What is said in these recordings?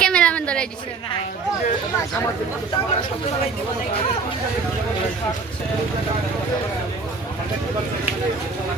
Cameraman ধরে দিছে। মাঠ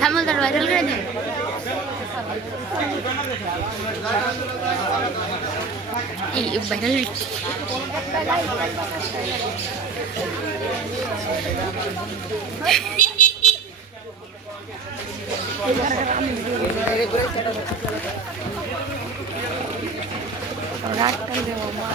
থামল তার ভাইরাল করে দিন। এই ভাইরাল রাত কাল দেবো মা।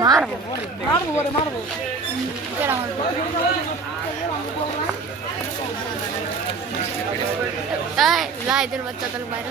মারবো মারবো বলে মারবো তাই লাইদের বাচ্চা তাহলে বাইরে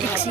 মিষ্টি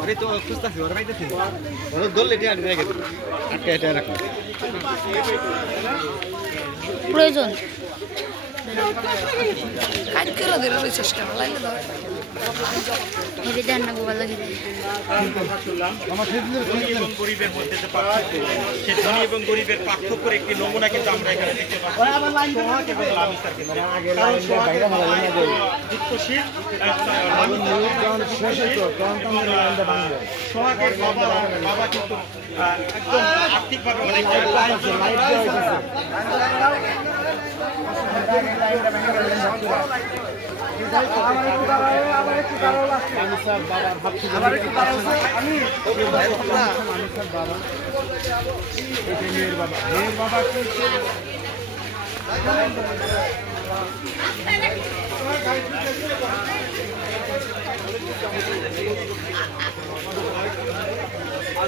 ওরে তো খুঁজতেছি ওরা পাইতেছি ওরা ধরলে এটা আটকে রেখে। আটকে প্রয়োজন কাজ করে দিল চেষ্টা লাইলে দাও হেঁটে দেন না গোপাল এবং গরিবের মধ্যে যে পার্থক্য সে ধনী এবং গরিবের পার্থক্যের একটি নমুনা কিন্তু আমরা এখানে দেখতে পাচ্ছি। সোহাগের বাবা বাবা কিন্তু একদম আর্থিকভাবে মেয়ের বাবা কি আড়াই মাসে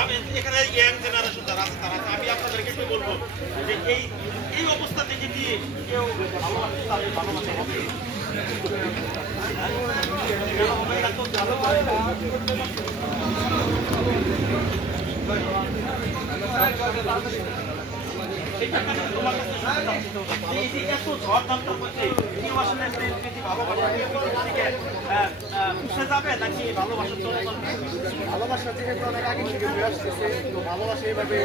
আমি এখানে ইয়াং জেনারেশন যারা আছে, তারা আমি আপনাদেরকে একটু বলব যে এই এই অবস্থা থেকে দিয়ে কেউ ভালোবাসে তাদের ভালোবাসা হবে? তো। আসলে প্রেমকে ভালোবাসা থেকে নাকি ভালোবাসা চলে ভালোবাসা যেহেতু অনেক আগে থেকে তো ভালোবাসা এইভাবে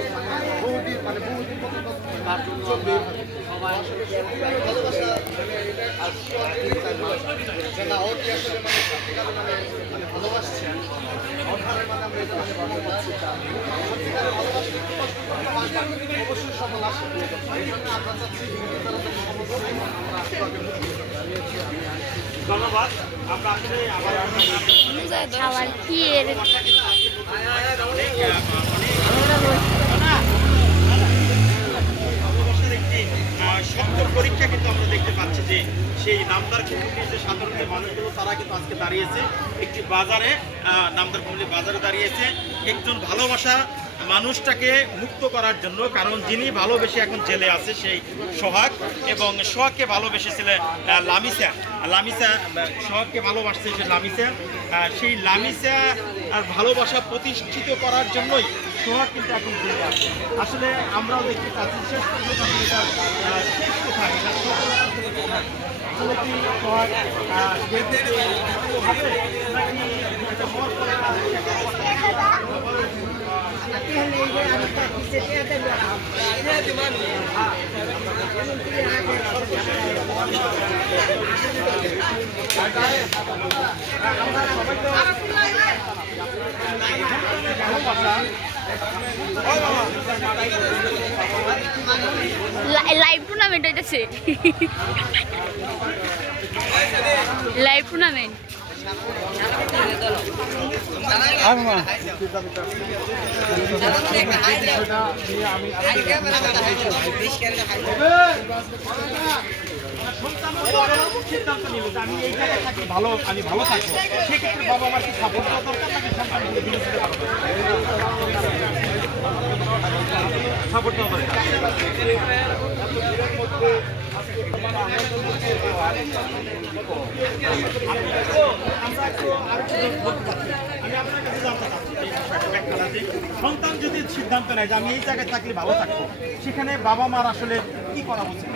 বহুদিন মানে বহুদিন ভালোবাসা ভালোবাসছে মানে মানে ধন্যবাদ আমরা আসলে আবার খাবার কি এর পরীক্ষা দেখতে পাচ্ছি যে সেই নামদার কুমিল্লির যে সাধারণ যে মানুষগুলো, তারা কিন্তু আজকে দাঁড়িয়েছে একটি বাজারে নামদার কমিটি বাজারে দাঁড়িয়েছে। একজন ভালোবাসা মানুষটাকে মুক্ত করার জন্য, কারণ যিনি ভালোবেসে এখন জেলে আছে সেই সোহাগ, এবং সোহাগকে ভালোবেসেছিলেন লামিসা। লামিসা সোহাগকে ভালোবাসছে যে লামিসা। সেই লামিসা আর ভালোবাসা প্রতিষ্ঠিত করার জন্যই সোহাগ কিন্তু এখন জেলে আছে আসলে আমরাও দেখতে চাচ্ছি শেষ পর্যন্ত শেষ কোথায়? আসলে কি সোহাগ লাইভ টুর্নামেন্ট হইতেছে। লাইভ টুর্নামেন্ট সিদ্ধান্ত যে আমি এই জায়গায় থাকি ভালো আমি ভালো থাকব বাবা সন্তান যদি সিদ্ধান্ত নেয় যে আমি এই জায়গায় থাকলে ভালো থাকব, সেখানে বাবা মার আসলে কি করা উচিত?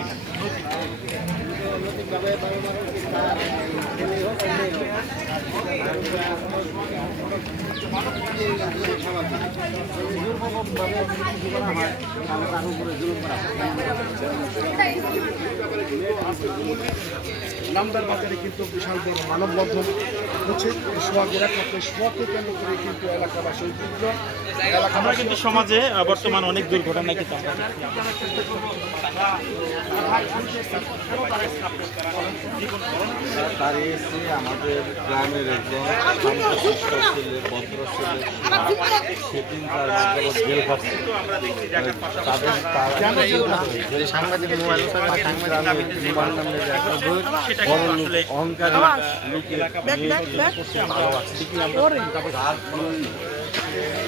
নামদার বাজারে কিন্তু বিশাল বড় মানববন্ধন হচ্ছে সোহাগের একমাত্র সোহাগকে কেন্দ্র করে কিন্তু এলাকাবাসী আমরা কিন্তু সমাজে বর্তমান অনেক দুর্ঘটনা কিন্তু। দাঁড়িয়েছে আমাদের গ্রামের একজন সেদিন তার জেল তারা অহংকারী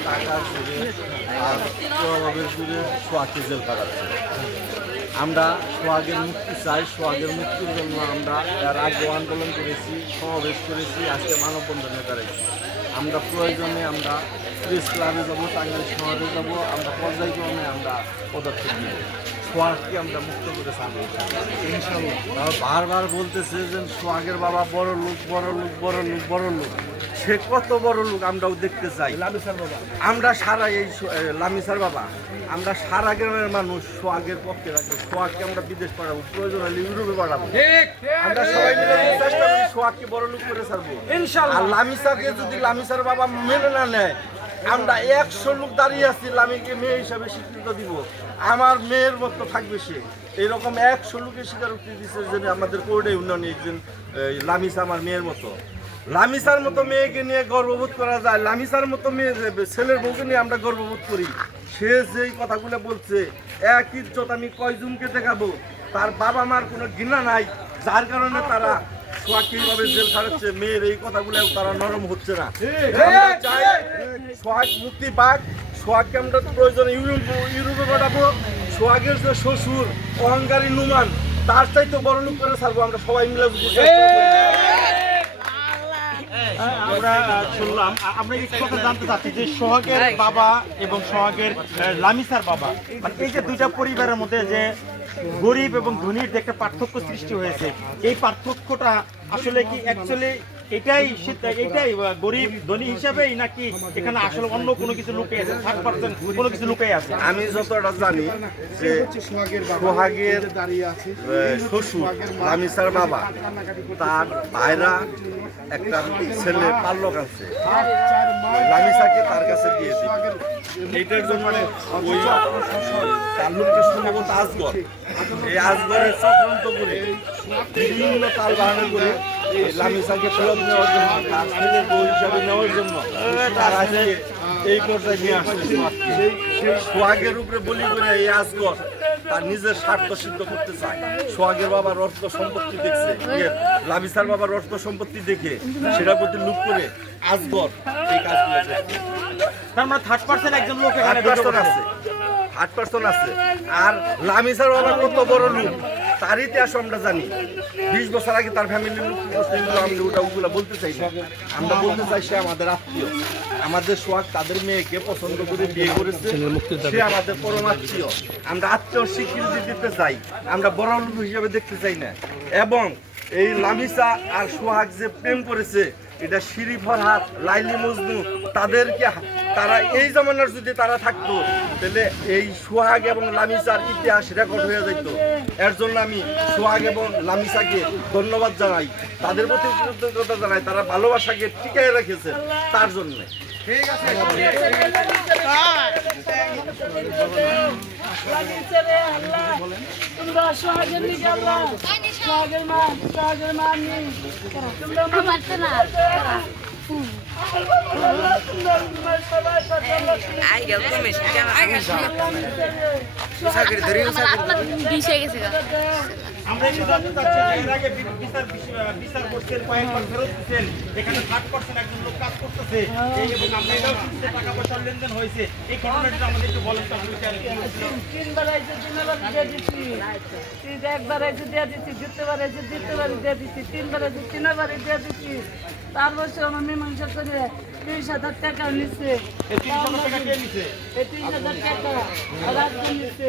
তার টাকা ছুড়ে আর জেল কাটাচ্ছে আমরা সোহাগের মুক্তি চাই, সোহাগের মুক্তির জন্য আমরা এর আগে আন্দোলন করেছি, সমাবেশ করেছি, আজকে মানববন্ধনে দাঁড়িয়েছি আমরা প্রয়োজনে আমরা প্রেস ক্লাবে যাব, টাঙ্গাইল শহরে যাব, আমরা পর্যায়ক্রমে আমরা পদক্ষেপ নেব। সোহাগকে আমরা মুক্ত করে সামনে বারবার বলতেছে যে সোহাগের বাবা বড় লোক বড় লোক বড় লোক বড় লোক। সে কত বড় লোক আমরাও দেখতে চাই। আমরা সারা এই লামিসার বাবা। আমরা সারা গ্রামের মানুষ সোহাগের পক্ষে রাখব সোহাগকে আমরা বিদেশ পাঠাবো। প্রয়োজন হলে ইউরোপে পাঠাবো। আমরা সবাই মিলে চেষ্টা করি সোহাগকে বড় লোক করে ছাড়বো। আর লামিসাকে যদি লামিসার বাবা মেনে না নেয় আমরা একশো লোক দাঁড়িয়ে আছি লামিকে মেয়ে হিসাবে স্বীকৃত দিব। আমার মেয়ের মতো থাকবে সে। এরকম একশো লোকের স্বীকারোক্তি দিচ্ছে যে আমাদের কোর্টে উন্নয়ন একজন লামিসা আমার মেয়ের মতো। লামিসার মতো মেয়েকে নিয়ে গর্ববোধ করা যায়। লামিসার মতো মেয়ে ছেলের বউকে নিয়ে আমরা গর্ববোধ করি। সে যেই কথাগুলো বলছে, এক ইজ্জত আমি কয়জনকে দেখাবো? তার বাবা মার কোনো ঘৃণা নাই, যার কারণে তারা সোহাগকে এইভাবে জেল খাটাচ্ছে। মেয়ের এই কথাগুলো তারা নরম হচ্ছে না। সোহাগ মুক্তি পাক সোহাগকে আমরা প্রয়োজনে ইউরোপ, ইউরোপে পাঠাবো। সোহাগের যে শ্বশুর, অহংকারী নুমান, তার চাইতে বড় লোক করে ছাড়বো আমরা সবাই মিলে। আমরা শুনলাম আমরা একটু কথা জানতে চাচ্ছি যে সোহাগের বাবা এবং সোহাগের লামিসার বাবা মানে এই যে দুইটা পরিবারের মধ্যে যে গরিব এবং ধনীর যে একটা পার্থক্য সৃষ্টি হয়েছে, এই পার্থক্যটা আসলে কি অ্যাকচুয়ালি এটাই এটাই গরিব ধনী হিসাবেই নাকি এখানে আসলে অন্য কোনো কিছু লুকে আছে? থার্ড পার্সেন্ট কোনো কিছু লুকিয়ে আছে? আমি যতটা জানি যে সোহাগের শ্বশুর লামিসার বাবা, তার ভাইরা একটা ছেলে পাল্লক আছে। লামিসাকে তার কাছে দিয়ে দিবে এইটার জন্য ওই তাল্লুককে সম্ভবত আজগর এই আজগরের চক্রান্ত করে বিভিন্ন তাল বাহানা করে লামিসাকে ফেরত নেওয়ার জন্য তার ছেলের বউ হিসাবে নেওয়ার জন্য তার আজকে এই পর্যায়ে নিয়ে আসছে। সোহাগকে। সোহাগের উপরে বলি করে এই আজগর তার নিজের স্বার্থ সিদ্ধ করতে চায়। সোহাগের বাবার অর্থ সম্পত্তি দেখছে লামিসার বাবার অর্থ সম্পত্তি দেখে সেটার প্রতি লুক করে আজগর এই কাজগুলো করছে। তার মানে থার্ড পার্সেন্ট একজন লোক এখানে পার্সেন্ট আছে। থার্ড পার্সেন্ট আছে। আর লামিসার বাবা কত বড় লোক তার ইতিহাস আমরা জানি। বিশ বছর আগে তার ফ্যামিলির এগুলো আমরা ওটা ওগুলো বলতে চাই না। আমরা বলতে চাই সে আমাদের আত্মীয়। আমাদের সোহাগ তাদের মেয়েকে পছন্দ করে বিয়ে করেছে। সে আমাদের পরম আত্মীয়। আমরা আত্মীয় স্বীকৃতি দিতে চাই। আমরা বড় লোক হিসাবে দেখতে চাই না। এবং এই লামিসা আর সোহাগ যে প্রেম করেছে, এটা শিরি ফরহাদ, লাইলি মজনু, তাদেরকে তারা এই জমানার যদি তারা থাকতো তাহলে এই সোহাগ এবং লামিসার ইতিহাস রেকর্ড হয়ে যেত এর জন্য আমি সোহাগ এবং লামিসাকে ধন্যবাদ জানাই। তাদের প্রতি কৃতজ্ঞতা জানাই তারা ভালোবাসাকে টিকায় রেখেছে তার জন্য। ঠিক আছে। তোমরা সোহাগের নিকে আল্লাহ সোহাগের মা সোহাগের মা নেই তোমরা আমার হয়ে গেছে। আমরা একটু জানতে চাচ্ছি যে এর আগে বিচার বিচার করছেন কয়েকবার ফেরত দিচ্ছেন এখানে থার্ড পার্সেন্ট একজন লোক কাজ করতেছে। এবং আমরা এটাও শুনছি টাকা পয়সার লেনদেন হয়েছে। এই ঘটনাটা আমাদের একটু বলেন? তিনবার আইসে তিনবার দিয়ে দিচ্ছি একবার আইসে দিয়ে দিচ্ছি দ্বিতীয়বার আইসে দ্বিতীয়বার দিয়ে দিচ্ছি তিনবার আইসে তিনবার দিয়ে দিচ্ছি তার বছর আমার মীমাংসা করে তিরিশ হাজার টাকা নিচ্ছে এই তিরিশ হাজার টাকা আর নিচ্ছে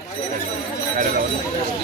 Ahora la voy a